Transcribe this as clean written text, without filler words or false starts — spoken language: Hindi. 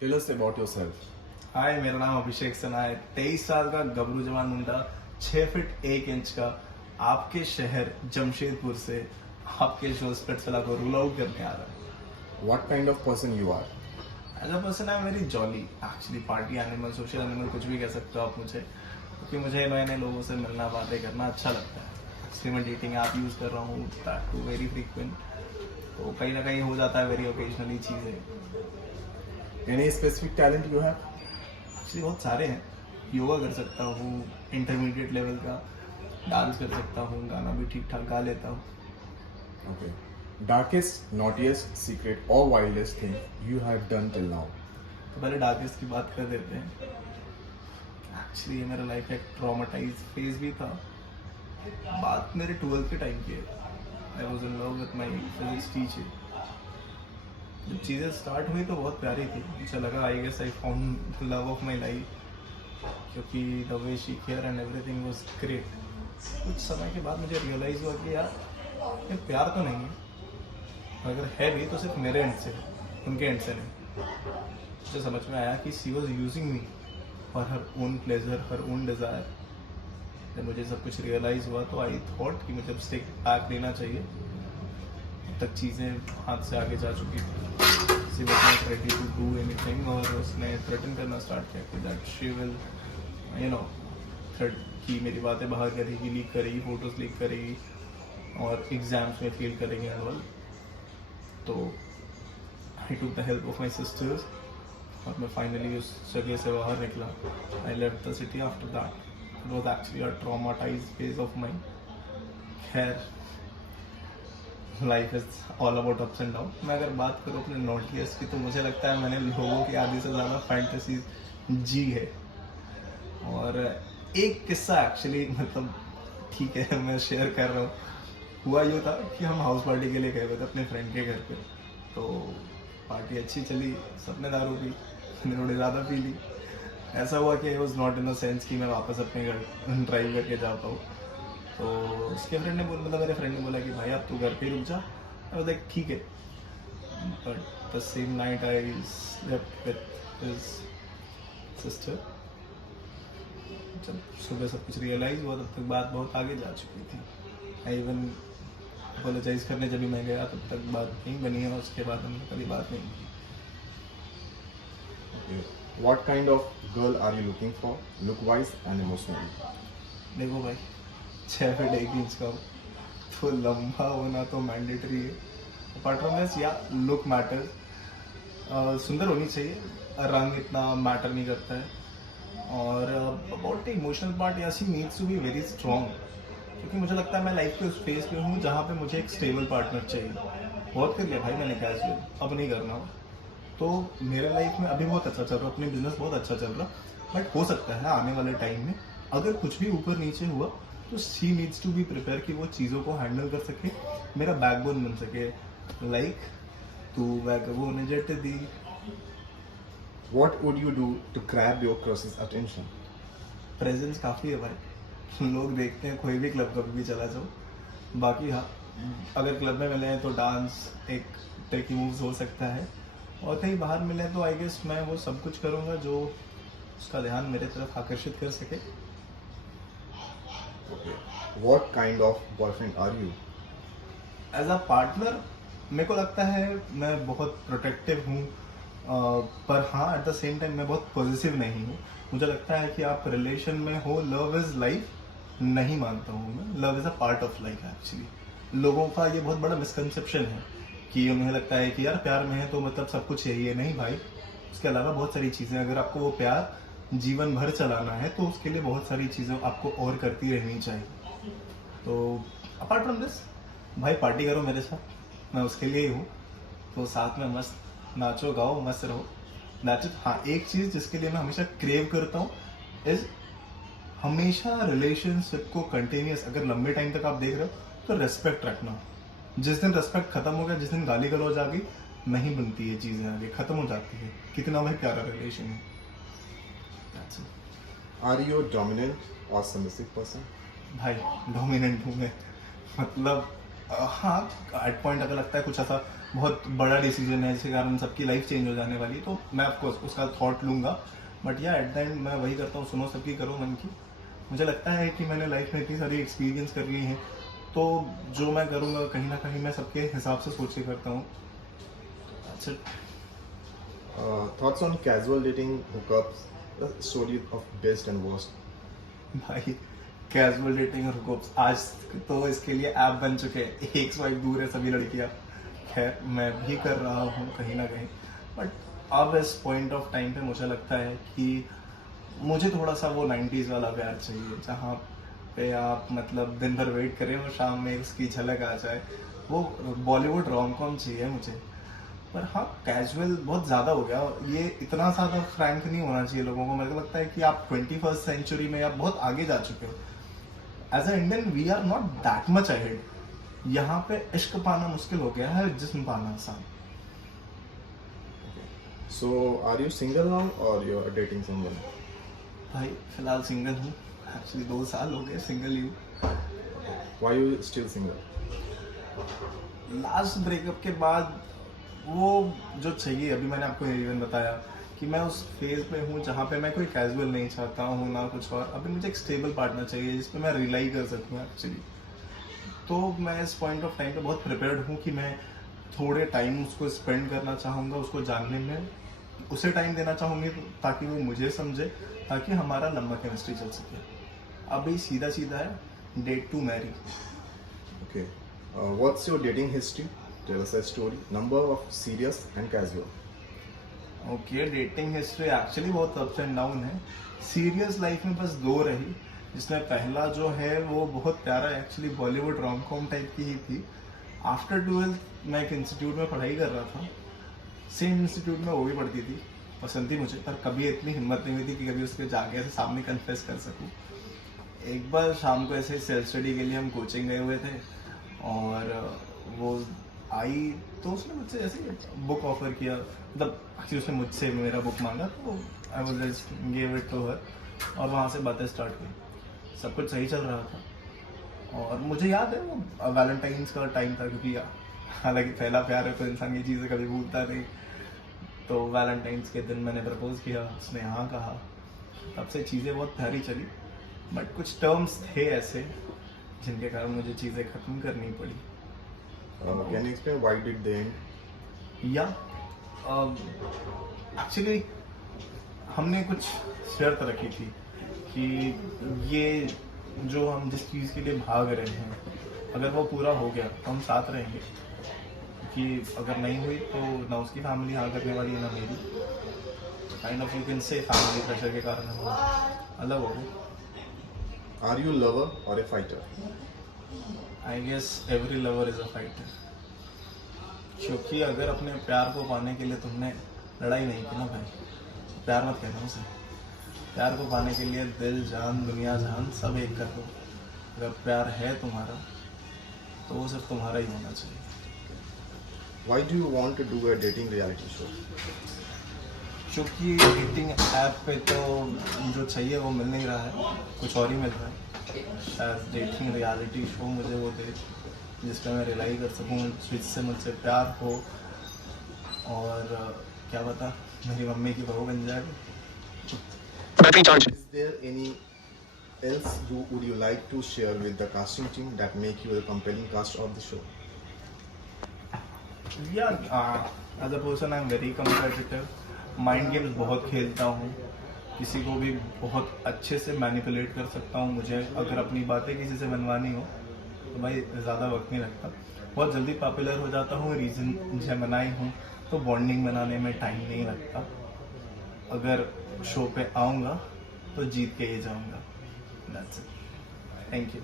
Tell us about yourself. हाय, मेरा नाम अभिषेक सना है। 23 साल का गबरू जवान मुंडा, 6 फीट 1 इंच का, आपके शहर जमशेदपुर से आपके शो स्पिट्सविला को रूल आउट करने आ रहा है। What kind of person you are? As a person I am very jolly, actually party animal, social animal, कुछ भी कह सकते हो आप मुझे, क्योंकि मुझे नए नए लोगों से मिलना, बातें करना अच्छा लगता है। एक्चुअली मैं डेटिंग ऐप यूज़ कर रहा हूँ, दैट टू वेरी फ्रीक्वेंट, तो कहीं ना कहीं हो जाता है वेरी ओकेजनली चीज़ें। Any specific talent you have? Actually बहुत सारे हैं। योगा कर सकता हूँ इंटरमीडिएट लेवल का, डांस कर सकता हूँ, गाना भी ठीक ठाक गा लेता हूँ। Okay. Darkest, naughtiest, secret or wildest thing you have done till now? तो पहले डार्केस्ट की बात कर देते हैं। एक्चुअली ये मेरा लाइफ का एक ट्रॉमाटाइज फेज भी था। बात मेरे 12th के टाइम की है। I was in love with my physics teacher. जब चीज़ें स्टार्ट हुई तो बहुत प्यारी थी, मुझे लगा I guess I found the love of my life, क्योंकि the way she care and everything was great. कुछ समय के बाद मुझे रियलाइज़ हुआ कि यार ये प्यार तो नहीं है, अगर है भी तो सिर्फ मेरे एंड से, उनके एंड से नहीं। मुझे समझ में आया कि she was using me for her own pleasure, her own desire. जब मुझे सब कुछ रियलाइज़ हुआ तो आई थॉट कि मुझे स्टेक बैक लेना चाहिए। तब तक चीज़ें हाथ से आगे जा चुकी थी। She was not ready to do anything, और उसने थ्रेटन करना स्टार्ट किया कि दैट शी विल थ्रेट की मेरी बातें बाहर करेगी, लीक करेगी, फोटोज लीक करेगी और एग्जाम्स में फेल करेंगे एंड ऑल। तो I took the help of my sisters और मैं फाइनली उस जगह से बाहर निकला। I left the city after that. It was actually a traumatize phase of my. खैर, life is all about ups and down. मैं अगर बात करूँ अपने नॉटियस की, तो मुझे लगता है मैंने लोगों की आधी से ज़्यादा फैंटेसीज जी है। और एक किस्सा एक्चुअली, मतलब ठीक है मैं शेयर कर रहा हूँ। हुआ यूँ था कि हम हाउस पार्टी के लिए गए हुए थे अपने फ्रेंड के घर पे। तो पार्टी अच्छी चली, सबने दारू पी, मैंने थोड़ी ज़्यादा पी ली। ऐसा हुआ कि I was not in the sense कि मैं वापस अपने घर ड्राइव करके जाता हूँ। तो उसके फ्रेंड ने बोला, मतलब मेरे फ्रेंड ने बोला कि भाई आप तू घर पे ही रुक जा। और देख ठीक है, but the same night I slept with his sister. जब सुबह सब कुछ रियलाइज हुआ तब तक बात बहुत आगे जा चुकी थी। आई इवन अपोलोजाइज करने जब भी मैं गया तब तक बात नहीं बनी है, और उसके बाद हमने कभी बात नहीं की। Okay. What kind of girl are you looking for, look-wise and emotionally? देखो भाई, 6 फीट 1 इंच का हो, तो लंबा होना तो मैंडेटरी है। अपार्ट फ्रॉम दिस, या लुक मैटर्स, सुंदर होनी चाहिए, रंग इतना मैटर नहीं करता है। और अबाउट द इमोशनल पार्ट, या she needs to be very strong, क्योंकि मुझे लगता है मैं लाइफ के उस फेज पे हूँ जहाँ पे मुझे एक स्टेबल पार्टनर चाहिए। बहुत कर लिया भाई मैंने कैजुअल, अब नहीं करना। तो मेरे लाइफ में अभी बहुत अच्छा चल रहा है, अपने बिजनेस बहुत अच्छा चल रहा, बट हो सकता है आने वाले टाइम में अगर कुछ भी ऊपर नीचे हुआ तो she needs to be prepare कि वो चीज़ों को हैंडल कर सके, मेरा बैकबोन बन सके। लाइक तू बैकबोन जट दी। What would you do to grab your crush's attention? Presence काफ़ी है भाई, लोग देखते हैं कोई भी क्लब कभी भी चला जाओ। बाकी हाँ, अगर क्लब में मिले हैं तो डांस एक ट्रिकी मूव्स हो सकता है, और कहीं बाहर मिले तो आई गेस मैं वो सब कुछ करूँगा जो उसका ध्यान मेरे तरफ आकर्षित कर सके। Okay. What kind of boyfriend are you? As a partner मेरे को लगता है मैं बहुत प्रोटेक्टिव हूँ, पर हाँ एट द सेम टाइम मैं बहुत पॉजिटिव नहीं हूँ। मुझे लगता है कि आप रिलेशन में हो, लव इज़ लाइफ नहीं मानता हूँ मैं। Love is a part of life actually. लोगों का ये बहुत बड़ा मिसकंसेप्शन है कि उन्हें लगता है कि यार प्यार में है तो मतलब सब कुछ यही है। नहीं भाई, उसके अलावा बहुत सारी चीज़ें, अगर आपको वो प्यार जीवन भर चलाना है तो उसके लिए बहुत सारी चीज़ें आपको और करती रहनी चाहिए। तो अपार्ट फ्रॉम दिस, भाई पार्टी करो मेरे साथ, मैं उसके लिए ही हूँ। तो साथ में मस्त नाचो गाओ, मस्त रहो, दैट्स इट। हाँ, एक चीज़ जिसके लिए मैं हमेशा क्रेव करता हूँ इज हमेशा रिलेशनशिप को कंटिन्यूस, अगर लंबे टाइम तक आप देख रहे हो तो रेस्पेक्ट रखना। जिस दिन रेस्पेक्ट खत्म हो गया, जिस दिन गाली गलौज आ गई, नहीं बनती है चीज़ें, आगे खत्म हो जाती है, कितना भी प्यारा रिलेशन है। That's it. Are you a dominant or submissive person? भाई डोमिनेंट हूँ मैं, मतलब हाँ एट पॉइंट अगर लगता है कुछ ऐसा बहुत बड़ा डिसीजन है जिसके कारण सबकी लाइफ चेंज हो जाने वाली है, तो मैं ऑफकोर्स उसका थॉट लूँगा। बट या एट द एंड मैं वही करता हूँ, सुनो सबकी करो मन की। मुझे लगता है कि मैंने लाइफ में इतनी सारी एक्सपीरियंस कर ली हैं, तो जो मैं करूँगा कहीं ना कहीं मैं सबके हिसाब से सोच के करता हूँ। That's it. Thoughts on casual dating, hookups, the story of best and worst. भाई कैजुअल डेटिंग और हुकअप्स आज तो इसके लिए ऐप बन चुके हैं, एक स्वाइप दूर है सभी लड़कियां। खैर मैं भी कर रहा हूँ कहीं ना कहीं, बट अब इस पॉइंट ऑफ टाइम पे मुझे लगता है कि मुझे थोड़ा सा वो 90s वाला प्यार चाहिए, जहाँ पे आप मतलब दिन भर वेट करें और शाम में उसकी झलक आ जाए। वो बॉलीवुड रोम कॉम चाहिए मुझे। पर हाँ, कैजुअल बहुत ज़्यादा हो गया, ये इतना ज़्यादा फ्रैंक नहीं होना चाहिए लोगों को। मेरे को लगता है कि आप 21st सेंचुरी में आप बहुत आगे जा चुके हो। As a Indian we are not that much ahead. यहाँ पे इश्क पाना मुश्किल हो गया है, जिस्म पाना आसान। So, are you single now or you're dating someone? भाई फिलहाल सिंगल हूँ, एक्चुअली 2 साल हो गए सिंगल ही हूँ। Why you still single? Last breakup के बाद वो जो चाहिए, अभी मैंने आपको इवन बताया कि मैं उस फेज पे हूँ जहाँ पे मैं कोई कैजुअल नहीं चाहता हूँ ना कुछ और। अभी मुझे एक स्टेबल पार्टनर चाहिए जिस पे मैं रिलाई कर सकूँ एक्चुअली। तो मैं इस पॉइंट ऑफ टाइम पे बहुत प्रिपेयर्ड हूँ कि मैं थोड़े टाइम उसको स्पेंड करना चाहूँगा, उसको जानने में उसे टाइम देना चाहूँगी ताकि वो मुझे समझे, ताकि हमारा लंबा केमिस्ट्री चल सके। अभी सीधा सीधा है, date to marry. Okay. What's your dating history? Tell us a story. Number of serious and casual. Okay, dating history actually बहुत अप्स एंड डाउन है। सीरियस लाइफ में बस 2 रही, जिसमें पहला जो है वो बहुत प्यारा actually Bollywood rom com type की ही थी। आफ्टर 12th मैं एक इंस्टीट्यूट में पढ़ाई कर रहा था, सेम इंस्टीट्यूट में वो भी पढ़ती थी, पसंद थी मुझे, पर कभी इतनी हिम्मत नहीं हुई थी कि कभी उसके जाके ऐसे सामने कन्फेस कर सकूँ। एक बार शाम को ऐसे सेल्फ स्टडी के लिए हम कोचिंग गए हुए थे और वो आई तो उसने मुझसे ऐसे बुक ऑफर किया, मतलब एक्चुअली उसने मुझसे मेरा बुक मांगा, तो I was just give it to her और वहाँ से बातें स्टार्ट हुई। सब कुछ सही चल रहा था और मुझे याद है वो वैलेंटाइंस का टाइम था, क्योंकि हालांकि पहला प्यार है तो इंसान ये चीज़ें कभी भूलता नहीं। तो वैलेंटाइंस के दिन मैंने प्रपोज किया, उसने हाँ कहा, तब से चीज़ें बहुत प्यारी चली। बट कुछ टर्म्स थे ऐसे जिनके कारण मुझे चीज़ें ख़त्म करनी पड़ी। Can you explain why did they end? या एक्चुअली हमने कुछ शर्त रखी थी कि ये जो हम जिस चीज़ के लिए भाग रहे हैं, अगर वो पूरा हो गया तो हम साथ रहेंगे, कि अगर नहीं हुई तो ना उसकी फैमिली हाँ करने वाली है ना मेरी। Kind of you can say family pressure के कारण हम अलग हो गए। Are you lover or a fighter? I guess every lover is a fighter. क्योंकि अगर अपने प्यार को पाने के लिए तुमने लड़ाई नहीं की ना भाई, प्यार मत कहना उसे। प्यार को पाने के लिए दिल जान दुनिया जहान सब एक कर दो। अगर प्यार है तुम्हारा तो वो सिर्फ तुम्हारा ही होना चाहिए। Why do you want to do a dating reality show? क्योंकि डेटिंग ऐप पे तो जो चाहिए वो मिल नहीं रहा है, कुछ और ही मिल रहा है। शायद डेटिंग रियलिटी शो मुझे वो दे जिस पर मैं रिलाई कर सकूँ, जिससे मुझसे प्यार हो और क्या पता मेरी मम्मी की बहू बन जाए। Is there any else would you like to share with the casting team that make you a compelling cast of the show? As a person I am very competitive, mind games बहुत खेलता हूँ, किसी को भी बहुत अच्छे से मैनिपुलेट कर सकता हूँ। मुझे अगर अपनी बातें किसी से मनवानी हो तो भाई ज़्यादा वक्त नहीं लगता, बहुत जल्दी पॉपुलर हो जाता हूँ। रीज़न जेमिनाई हूँ तो बॉन्डिंग बनाने में टाइम नहीं लगता। अगर शो पे आऊँगा तो जीत के ही जाऊँगा। That's it, thank you.